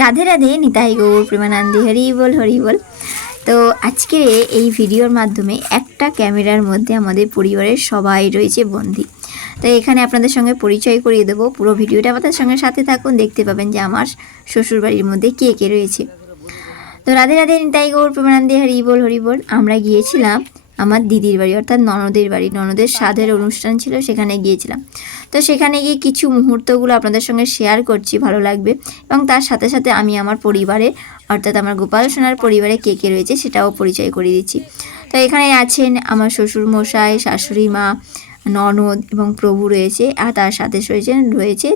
রাধে রাধে, নিতাই গৌর প্রেমানন্দে, হরি বল হরি বল। তো আজকে এই ভিডিওর মাধ্যমে একটা ক্যামেরার মধ্যে আমাদের পরিবারের সবাই রয়েছে বন্দি। তো এখানে আপনাদের সঙ্গে পরিচয় করিয়ে দেবো, পুরো ভিডিওটা আপনাদের সঙ্গে সাথে থাকুন, দেখতে পাবেন যে আমার শ্বশুরবাড়ির মধ্যে কে কে রয়েছে। তো রাধে রাধে, নিতাই গৌর প্রেমানন্দে, হরি বল হরি বল। আমরা গিয়েছিলাম আমার দিদির বাড়ি, অর্থাৎ ননদের বাড়ি। ননদের সাধের অনুষ্ঠান ছিল, সেখানে গিয়েছিলাম। তো সেখানে গিয়ে কিছু মুহূর্তগুলো আপনাদের সঙ্গে শেয়ার করছি, ভালো লাগবে। এবং তার সাথে সাথে আমি আমার পরিবারে, অর্থাৎ আমার গোপাল সোনার পরিবারে কে কে রয়েছে সেটাও পরিচয় করিয়ে দিচ্ছি। তো এখানে আছেন আমার শ্বশুর মশাই, শাশুড়ি মা, ননদ এবং প্রভু রয়েছে। আর তার সাথে রয়েছে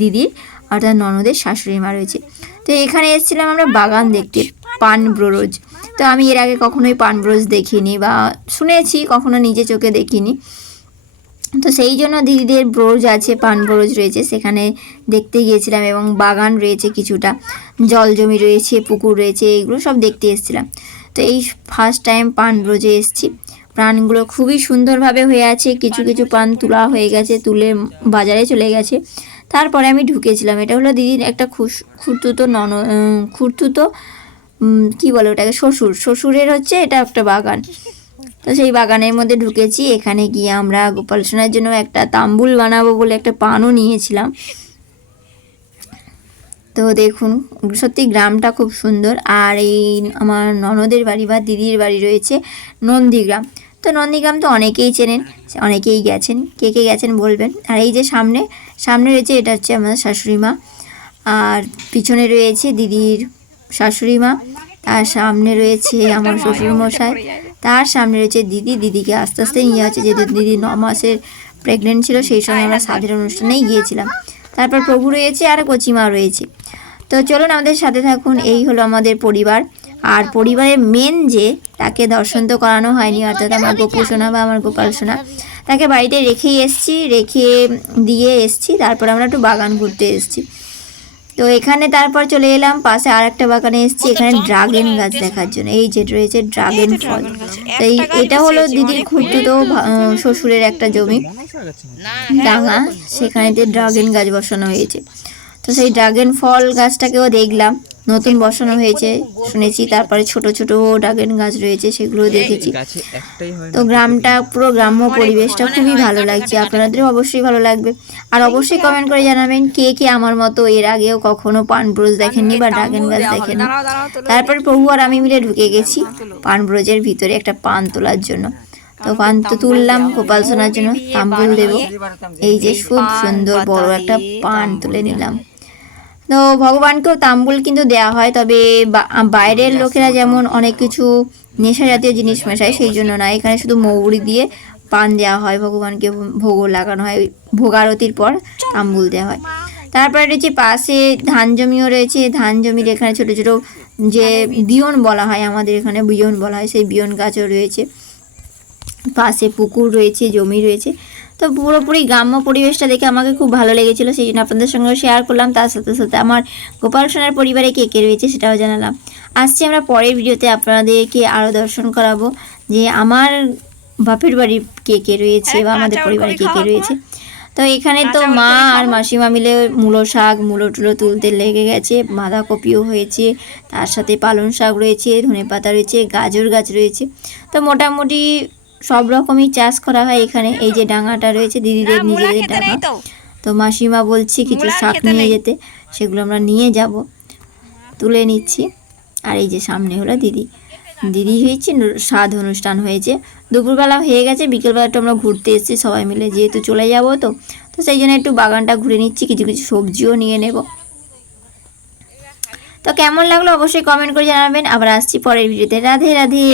দিদির, অর্থাৎ ননদের শাশুড়ি মা রয়েছে। তো এখানে এসেছিলাম আমরা বাগান দেখতে, পান ব্রোজ। তো আমি এর আগে কখনোই পান ব্রোজ দেখিনি, বা শুনেছি, কখনো নিজে চোখে দেখিনি। তো সেই জন্য দিদিদের ব্রোজ আছে, পান ব্রোজ রয়েছে, সেখানে দেখতে গিয়েছিলাম। এবং বাগান রয়েছে, কিছুটা জল জমি রয়েছে, পুকুর রয়েছে, এগুলো সব দেখতে এসেছিলাম। তো এই ফার্স্ট টাইম পান ব্রোজে এসেছি। পানগুলো খুবই সুন্দরভাবে হয়ে আছে, কিছু কিছু পান তোলা হয়ে গেছে, তুলে বাজারে চলে গেছে। তারপরে আমি ঢুকেছিলাম। এটা হলো দিদির একটা খুঁড়তুতো কি বলে ওটাকে, শ্বশুরের হচ্ছে এটা একটা বাগান। তো সেই বাগানের মধ্যে ঢুকেছি। এখানে গিয়ে আমরা গোপাল সোনার জন্য একটা তাম্বুল বানাবো বলে একটা পানও নিয়েছিলাম। তো দেখুন, সত্যি গ্রামটা খুব সুন্দর। আর এই আমার ননদের বাড়ি বা দিদির বাড়ি রয়েছে নন্দীগ্রাম। তো নন্দীগ্রাম তো অনেকেই চেনেন, অনেকেই গেছেন, কে কে গেছেন বলবেন। আর এই যে সামনে রয়েছে, এটা হচ্ছে আমাদের শাশুড়ি মা। আর পিছনে রয়েছে দিদির শাশুড়ি মা, তার সামনে রয়েছে আমার শ্বশুর মশাই, তার সামনে রয়েছে দিদিকে আস্তে আস্তে নিয়ে যাচ্ছে, যেহেতু দিদি 9 মাসের প্রেগনেন্ট ছিল, সেই সময় আমরা সাধের অনুষ্ঠানেই গিয়েছিলাম। তারপর প্রভু রয়েছে আর কচিমা রয়েছে। তো চলুন আমাদের সাথে থাকুন। এই হলো আমাদের পরিবার। আর পরিবারের মেন যে, তাকে দর্শন তো করানো হয়নি, অর্থাৎ আমার গোপু সোনা বা আমার গোপাল সোনা, তাকে বাড়িতে রেখে দিয়ে এসছি। তারপর আমরা একটু বাগান ঘুরতে এসেছি। তো এখানে তারপর চলে এলাম পাশে আর একটা বাগানে এসেছি, এখানে ড্রাগন গাছ দেখার জন্য। এই যে রয়েছে ড্রাগন ফল। তো এটা হলো দিদির খুঁড়তুতো শ্বশুরের একটা জমি, ডাঙা, সেখানে ড্রাগন গাছ বসানো হয়েছে। তো সেই ড্রাগন ফল গাছটাকেও দেখলাম, নতুন বসানো হয়েছে শুনেছি। তারপরে ছোট ছোট ড্রাগন গাছ রয়েছে, সেগুলো দেখেছি। তো গ্রামটা, পুরো গ্রাম্য পরিবেশটা খুবই ভালো লাগছে, আপনাদেরও অবশ্যই ভালো লাগবে। আর অবশ্যই কমেন্ট করে জানাবেন কে কে আমার মতো এর আগেও কখনো পান ব্রোজ দেখেননি বা ড্রাগন গাছ দেখেননি। তারপর প্রভু আর আমি মিলে ঢুকে গেছি পান ব্রোজের ভিতরে একটা পান তোলার জন্য। তো পান তো তুললাম, গোপাল সোনার জন্য তাম্বুল দেব। এই যে খুব সুন্দর বড় একটা পান তুলে নিলাম। তো ভগবানকেও তাম্বুল কিন্তু দেওয়া হয়, তবে বাইরের লোকেরা যেমন অনেক কিছু নেশা জাতীয় জিনিস মেশায়, সেই জন্য না, এখানে শুধু মৌরি দিয়ে পান দেওয়া হয়, ভগবানকে ভোগও লাগানো হয়, ভোগারতির পর তাম্বুল দেওয়া হয়। তারপরে রয়েছে পাশে ধান জমিও রয়েছে। ধান জমির এখানে ছোট ছোট যে বিয়ন বলা হয়, আমাদের এখানে বিয়ন বলা হয়, সেই বিয়ন গাছও রয়েছে। পাশে পুকুর রয়েছে, জমি রয়েছে। তো পুরোপুরি গ্রাম্য পরিবেশটা দেখে আমাকে খুব ভালো লেগেছিলো, সেই জন্য আপনাদের সঙ্গে শেয়ার করলাম। তার সাথে সাথে আমার গোপাল সোনার পরিবারে কে কে রয়েছে সেটাও জানালাম। আসছি আমরা পরের ভিডিওতে, আপনাদেরকে আরও দর্শন করাবো যে আমার বাপের বাড়ি কে কে রয়েছে বা আমাদের পরিবারে কে কে রয়েছে। তো এখানে তো মা আর মাসিমা মিলে মূলো টুলো তুলতে লেগে গেছে। বাঁধাকপিও হয়েছে, তার সাথে পালং শাক রয়েছে, ধনেপাতা রয়েছে, গাজর গাছ রয়েছে। তো মোটামুটি সব রকমই চাষ করা হয় এখানে। এই যে ডাঙাটা রয়েছে দিদিদের নিজেদের ডাঙা। তো মাসিমা বলছি কিছু শাক নিয়ে যেতে, সেগুলো আমরা নিয়ে যাব, তুলে নিচ্ছি। আর এই যে সামনে হলো দিদি হয়েছে, সাধ অনুষ্ঠান হয়েছে। দুপুরবেলা হয়ে গেছে, বিকেলবেলাটা আমরা ঘুরতে এসেছি সবাই মিলে, যেহেতু চলে যাব। তো সেই জন্য একটু বাগানটা ঘুরে নিচ্ছি, কিছু কিছু সবজিও নিয়ে নেব। তো কেমন লাগলো অবশ্যই কমেন্ট করে জানাবেন। আবার আসছি পরের ভিডিওতে। রাধে রাধে।